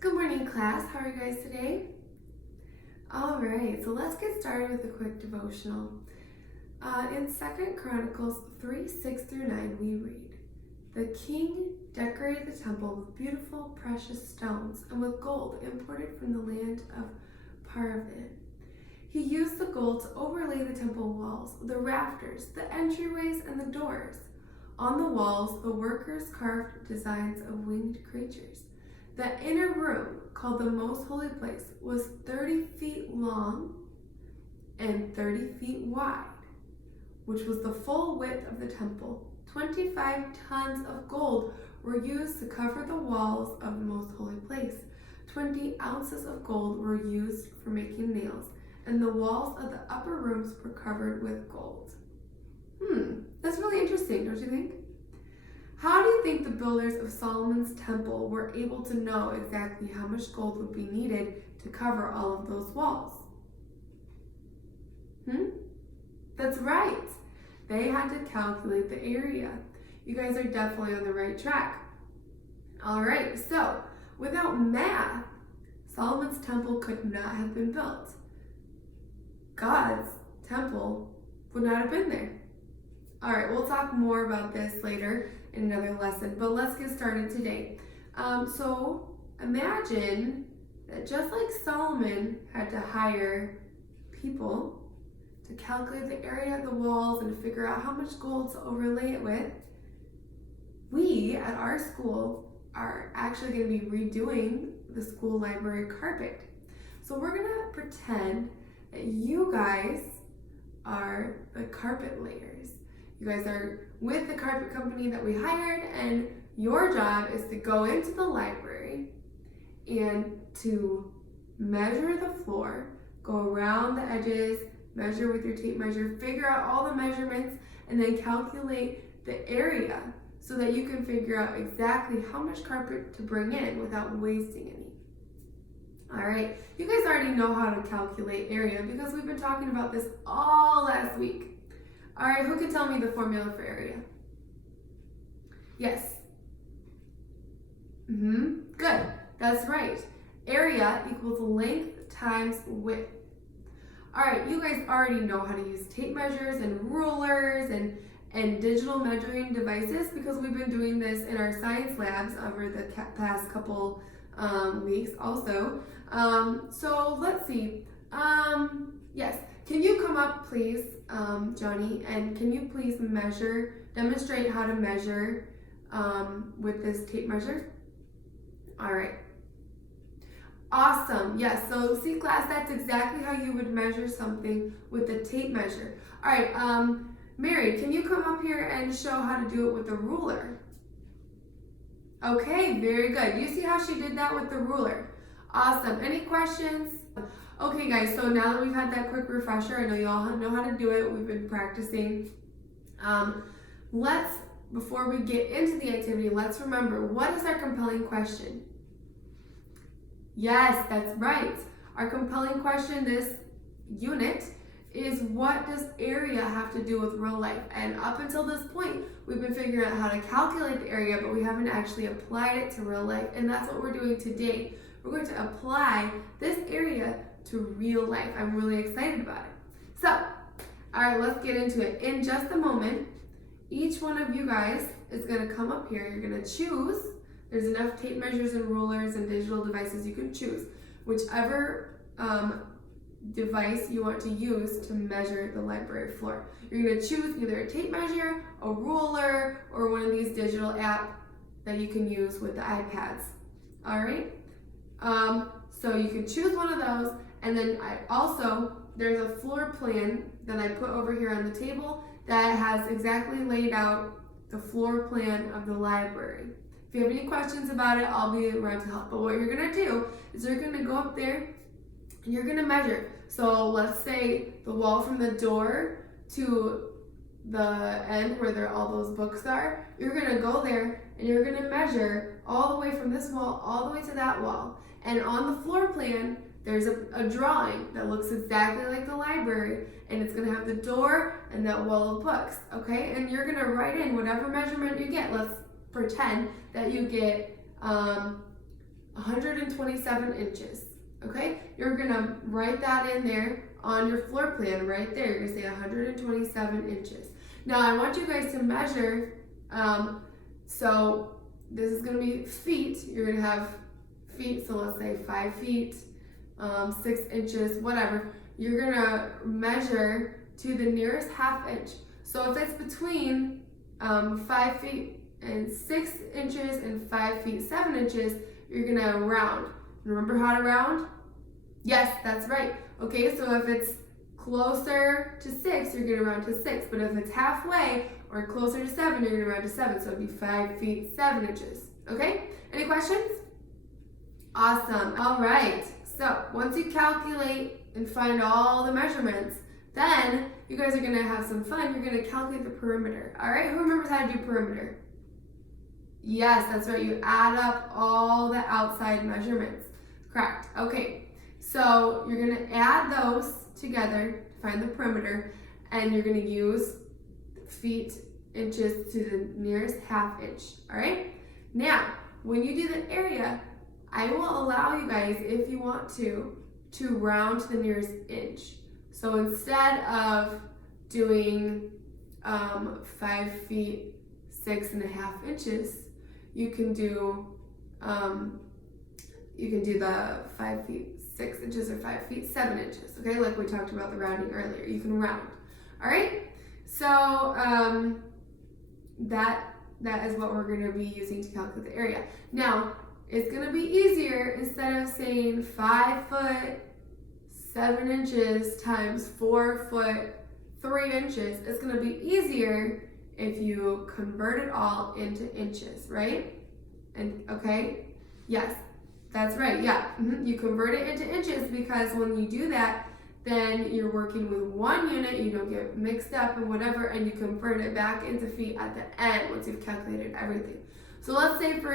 Good morning, class. How are you guys today? All right, so let's get started with a quick devotional. In 2 Chronicles 3:6-9, we read, "The king decorated the temple with beautiful, precious stones and with gold imported from the land of Parvan. He used the gold to overlay the temple walls, the rafters, the entryways, and the doors. On the walls, the workers carved designs of winged creatures. The inner room, called the Most Holy Place, was 30 feet long and 30 feet wide, which was the full width of the temple. 25 tons of gold were used to cover the walls of the Most Holy Place. 20 ounces of gold were used for making nails, and the walls of the upper rooms were covered with gold." That's really interesting, don't you think? How do you think the builders of Solomon's temple were able to know exactly how much gold would be needed to cover all of those walls? That's right. They had to calculate the area. You guys are definitely on the right track. All right, so without math, Solomon's temple could not have been built. God's temple would not have been there. All right, we'll talk more about this later in another lesson, but let's get started today. So imagine that just like Solomon had to hire people to calculate the area of the walls and figure out how much gold to overlay it with, we at our school are actually going to be redoing the school library carpet. So we're going to pretend that you guys are the carpet layers. You guys are with the carpet company that we hired, and your job is to go into the library and to measure the floor, go around the edges, measure with your tape measure, figure out all the measurements, and then calculate the area so that you can figure out exactly how much carpet to bring in without wasting any. All right, you guys already know how to calculate area because we've been talking about this all last week. All right, who can tell me the formula for area? Yes. Good, that's right. Area equals length times width. All right, you guys already know how to use tape measures and rulers and digital measuring devices because we've been doing this in our science labs over the past couple weeks also. So let's see. Yes, can you come up please, Johnny, and can you please demonstrate how to measure with this tape measure? All right. Awesome. Yes. So see, class, that's exactly how you would measure something with a tape measure. All right. Mary, can you come up here and show how to do it with a ruler? Okay, very good. You see how she did that with the ruler? Awesome. Any questions? Okay, guys, so now that we've had that quick refresher, I know you all know how to do it. We've been practicing. Before we get into the activity, let's remember, what is our compelling question? Yes, that's right. Our compelling question this unit is, what does area have to do with real life? And up until this point, we've been figuring out how to calculate the area, but we haven't actually applied it to real life. And that's what we're doing today. We're going to apply this area to real life. I'm really excited about it. So, all right, let's get into it. In just a moment, each one of you guys is going to come up here. You're going to choose. There's enough tape measures and rulers and digital devices you can choose. Whichever device you want to use to measure the library floor. You're going to choose either a tape measure, a ruler, or one of these digital apps that you can use with the iPads. All right? So you can choose one of those, and then there's a floor plan that I put over here on the table that has exactly laid out the floor plan of the library. If you have any questions about it, I'll be around to help. But what you're gonna do is you're gonna go up there and you're gonna measure. So let's say the wall from the door to the end where all those books are, you're gonna go there and you're gonna measure all the way from this wall all the way to that wall. And on the floor plan, there's a drawing that looks exactly like the library, and it's gonna have the door and that wall of books, okay? And you're gonna write in whatever measurement you get. Let's pretend that you get 127 inches. Okay, you're gonna write that in there on your floor plan right there. You're gonna say 127 inches. Now I want you guys to measure, so this is gonna be feet. You're gonna have feet, so let's say 5 feet, 6 inches, whatever. You're gonna measure to the nearest half inch. So if it's between 5 feet and 6 inches and 5 feet 7 inches, you're gonna round. Remember how to round? Yes, that's right. Okay, so if it's closer to 6, you're gonna round to 6. But if it's halfway or closer to 7, you're gonna round to 7. So it'd be 5 feet 7 inches. Okay? Any questions? Awesome. All right. So once you calculate and find all the measurements, then you guys are gonna have some fun. You're gonna calculate the perimeter. All right? Who remembers how to do perimeter? Yes, that's right. You add up all the outside measurements. Correct. Okay. So you're gonna add those together to find the perimeter, and you're gonna use feet, inches to the nearest half inch. All right? Now, when you do the area, I will allow you guys, if you want to round to the nearest inch. So instead of doing 5 feet 6.5 inches, you can do the 5 feet 6 inches or 5 feet 7 inches. Okay, like we talked about the rounding earlier. You can round. All right. So that is what we're going to be using to calculate the area. Now, it's going to be easier, instead of saying 5 foot 7 inches times 4 foot 3 inches, it's going to be easier if you convert it all into inches, right? And okay, yes, that's right. Yeah, you convert it into inches, because when you do that, then you're working with one unit, you don't get mixed up or whatever, and you convert it back into feet at the end once you've calculated everything. So let's say, for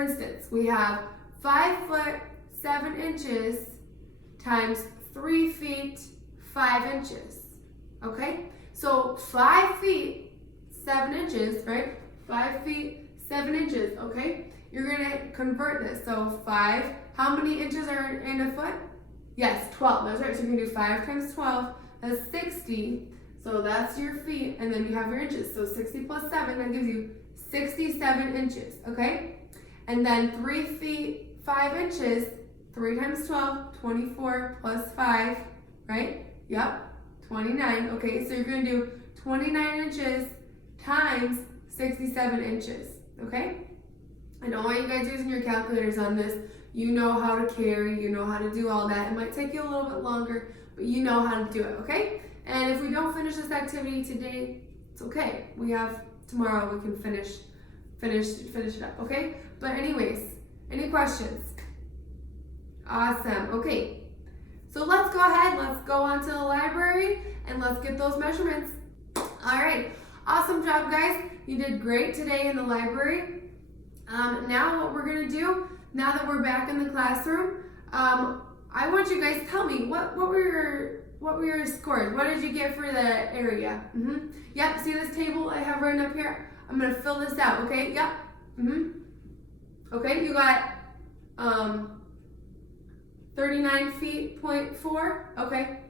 instance, we have 5 foot 7 inches times 3 feet 5 inches. Okay? So 5 feet 7 inches, right? 5 feet 7 inches, okay? You're gonna convert this. So 5, how many inches are in a foot? Yes, 12. That's right. So you're gonna do 5 times 12, that's 60. So that's your feet, and then you have your inches. So 60 plus 7, that gives you 67 inches, okay? And then 3 feet 5 inches, 3 times 12, 24 plus 5, right? Yep, 29. Okay, so you're gonna do 29 inches times 67 inches, okay? I know all you guys using your calculators on this. You know how to carry, you know how to do all that. It might take you a little bit longer, but you know how to do it, okay? And if we don't finish this activity today, it's okay. We have tomorrow, we can finish it up, okay? But anyways, any questions? Awesome. Okay, so let's go ahead, let's go on to the library and let's get those measurements. All right, awesome job, guys. You did great today in the library. Now what we're gonna do, now that we're back in the classroom, I want you guys to tell me what were your scores? What did you get for the area? Yep, see this table I have right up here? I'm gonna fill this out, okay? Yep. Okay, you got 39 feet, 0.4, okay,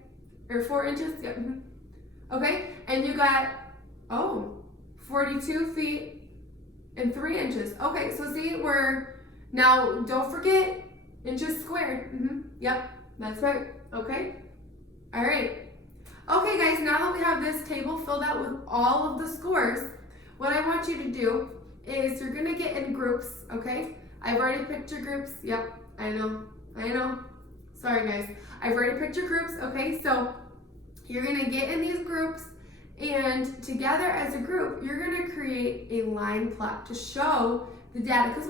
or 4 inches, yep. Okay, and you got 42 feet and 3 inches. Okay, so see, now don't forget inches squared. Yep, that's right. Okay, all right. Okay, guys, now that we have this table filled out with all of the scores, what I want you to do is you're gonna get in groups, okay? I've already picked your groups. Yep, I know. Sorry, guys. I've already picked your groups, okay? So you're gonna get in these groups, and together as a group, you're gonna create a line plot to show the data, because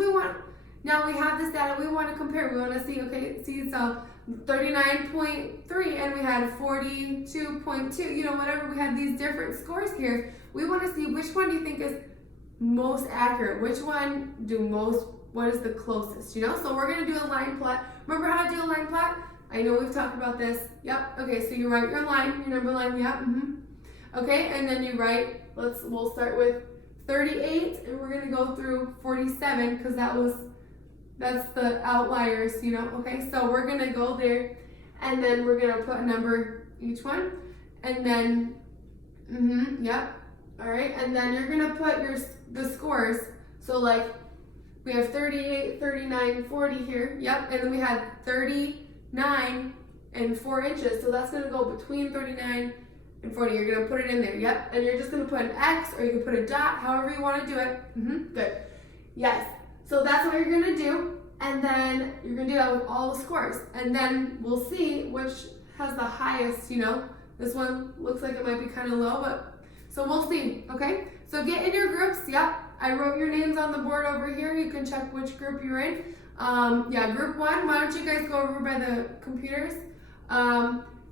now we have this data, we wanna compare, we wanna see, okay, see, so 39.3 and we had 42.2, whatever, we had these different scores here. We wanna see which one do you think is most accurate, which one what is the closest, So we're gonna do a line plot. Remember how to do a line plot? I know we've talked about this. Yep, okay, so you write your line, your number line, yep, Okay, and then you write, we'll start with 38, and we're gonna go through 47, because that was That's the outliers, you know, okay? So we're gonna go there and then we're gonna put a number each one and then, yep, all right, and then you're gonna put the scores. So like we have 38, 39, 40 here, yep, and then we had 39 and 4 inches, so that's gonna go between 39 and 40. You're gonna put it in there, yep, and you're just gonna put an X or you can put a dot, however you wanna do it. Good, yes. So that's what you're gonna do, and then you're gonna do that with all the scores, and then we'll see which has the highest, you know. This one looks like it might be kind of low, but so we'll see, okay? So get in your groups, yep. I wrote your names on the board over here. You can check which group you're in. Yeah, group 1, why don't you guys go over by the computers?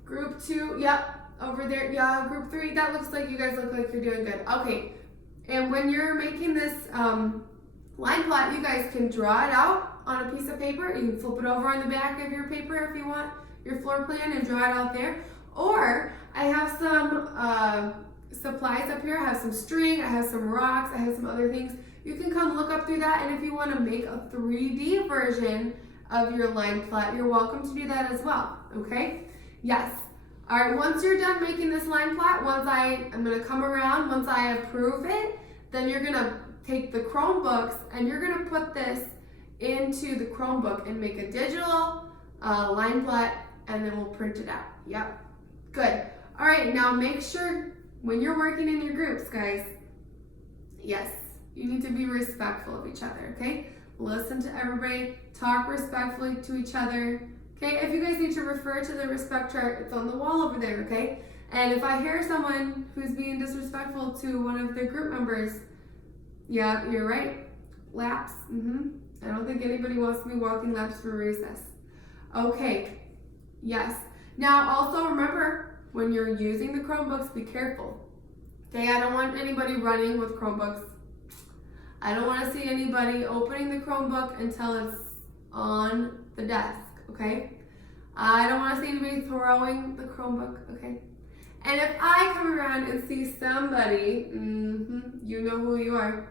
Group 2, yep, over there, yeah, group 3, that looks like you guys look like you're doing good. Okay, and when you're making this, line plot, you guys can draw it out on a piece of paper. You can flip it over on the back of your paper if you want your floor plan and draw it out there. Or I have some supplies up here. I have some string, I have some rocks, I have some other things. You can come look up through that, and if you want to make a 3D version of your line plot, you're welcome to do that as well, okay? Yes. All right, once you're done making this line plot, I'm gonna come around, once I approve it, then you're gonna take the Chromebooks and you're gonna put this into the Chromebook and make a digital line plot, and then we'll print it out. Yep, good. All right, now make sure when you're working in your groups, guys, yes, you need to be respectful of each other, okay? Listen to everybody, talk respectfully to each other, okay? If you guys need to refer to the respect chart, it's on the wall over there, okay? And if I hear someone who's being disrespectful to one of their group members, yeah, you're right. Laps. I don't think anybody wants to be walking laps for recess. Okay. Yes. Now, also remember, when you're using the Chromebooks, be careful. Okay, I don't want anybody running with Chromebooks. I don't want to see anybody opening the Chromebook until it's on the desk, okay? I don't want to see anybody throwing the Chromebook, okay? And if I come around and see somebody, you know who you are,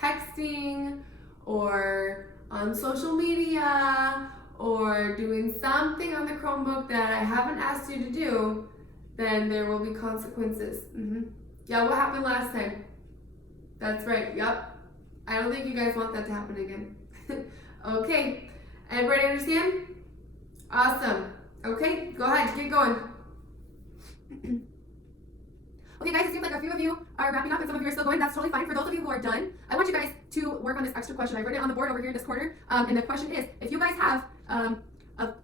texting or on social media or doing something on the Chromebook that I haven't asked you to do, then there will be consequences. Yeah, what happened last time? That's right, yep. I don't think you guys want that to happen again. Okay, everybody understand? Awesome. Okay, go ahead, get going. Okay guys, it seems like a few of you are wrapping up and some of you are still going. That's totally fine. For those of you who are done, I want you guys to work on this extra question. I've written it on the board over here in this corner. And the question is, if you guys have a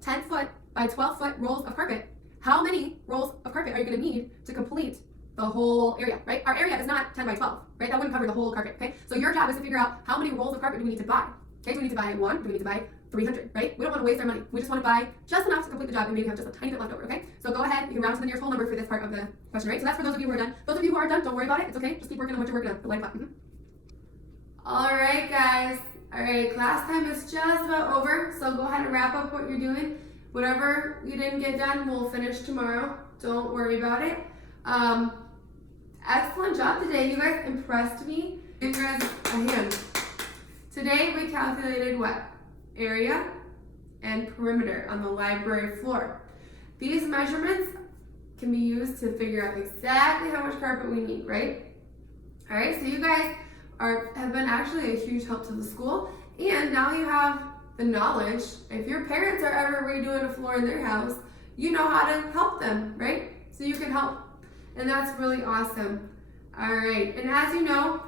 10-foot by 12-foot rolls of carpet, how many rolls of carpet are you going to need to complete the whole area, right? Our area is not 10 by 12, right? That wouldn't cover the whole carpet, okay? So your job is to figure out how many rolls of carpet do we need to buy. Okay, do we need to buy 1? Do we need to buy 300, right? We don't want to waste our money. We just want to buy just enough to complete the job and maybe have just a tiny bit left over, okay? So go ahead, you can round to the nearest whole number for this part of the question, right? So that's for those of you who are done. Those of you who are done, don't worry about it. It's okay. Just keep working on what you're working on. The line plot. All right, guys. All right, class time is just about over. So go ahead and wrap up what you're doing. Whatever you didn't get done, we'll finish tomorrow. Don't worry about it. Excellent job today. You guys impressed me. Give you guys a hand. Today we calculated what? Area and perimeter on the library floor. These measurements can be used to figure out exactly how much carpet we need, right? All right, so you guys have been actually a huge help to the school, and now you have the knowledge. If your parents are ever redoing a floor in their house, you know how to help them, right? So you can help, and that's really awesome. All right, and as you know,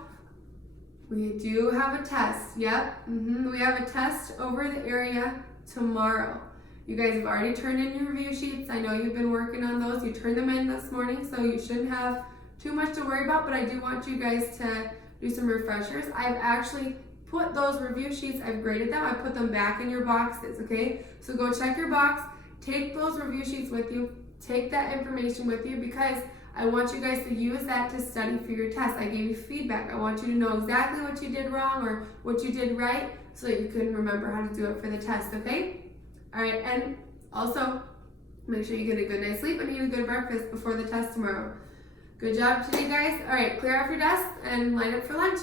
we do have a test. Yep, we have a test over the area tomorrow. You guys have already turned in your review sheets. I know you've been working on those. You turned them in this morning, so you shouldn't have too much to worry about, but I do want you guys to do some refreshers. I've actually put those review sheets, I've graded them, I put them back in your boxes, okay? So go check your box, take those review sheets with you, take that information with you, because I want you guys to use that to study for your test. I gave you feedback. I want you to know exactly what you did wrong or what you did right so that you can remember how to do it for the test, okay? All right, and also make sure you get a good night's sleep and eat a good breakfast before the test tomorrow. Good job today, guys. All right, clear off your desk and line up for lunch.